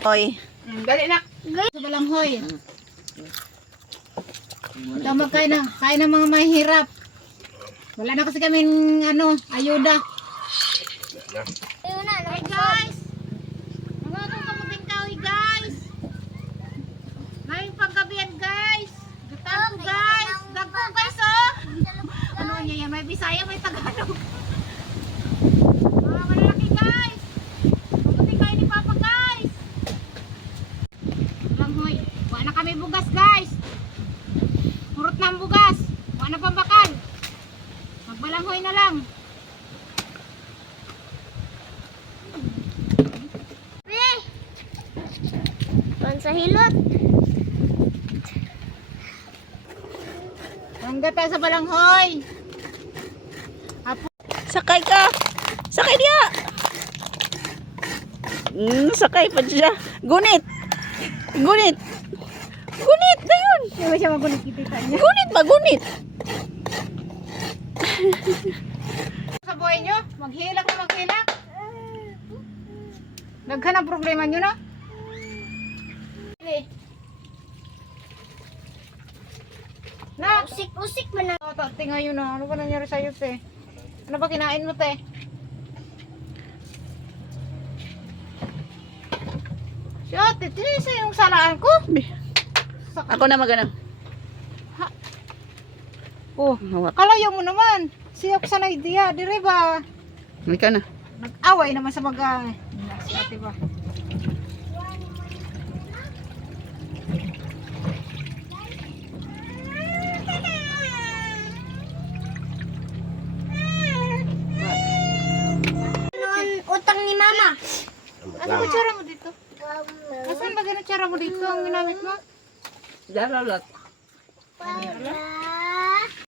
Hoy. Dali na. Sa balanghoy. Tama kain ng mga mahirap. Wala na kasi kaming ayuda. Hey guys! Mga kamuting kahoy guys! Ngayong paggabihan guys! Gutang ko guys! Dagko guys oh! Ano niya yan? May Bisaya, may Tagalog. Mga malalaki guys! Kamuting kahoy ni Papa guys! Langhoy, wala na kami bugas guys! Murot na ang bugas! Wala na pambakal! Magbalanghoy na lang! Sa hilot. Hanggat tayo sa balanghoy. Sakay ka. Sakay dia. Sakay pa siya. Gunit. Gunit. Gunit na yun. Hindi ba siya magunit kita niya? Gunit ba? Gunit. Sa buhay nyo, maghilak na maghilak. Daghan ang problema nyo no? Na, Usik-usik man na. Te ngayon na. Ano ba nangyari sa'yo, te? Ano ba kinain mo, te? Siya, te, tinisa yung salaan ko. Ako na magana. Oh, Hawak. kalayo mo naman. Siyok sa idea, dire ba? Ikaw na. Nag-away naman sa mga... Ate ba? Utang ni mama. Ano ba tsara mo dito? Asan ba ganun tsara mo dito ang ginamit mo? Dalalat. Papa.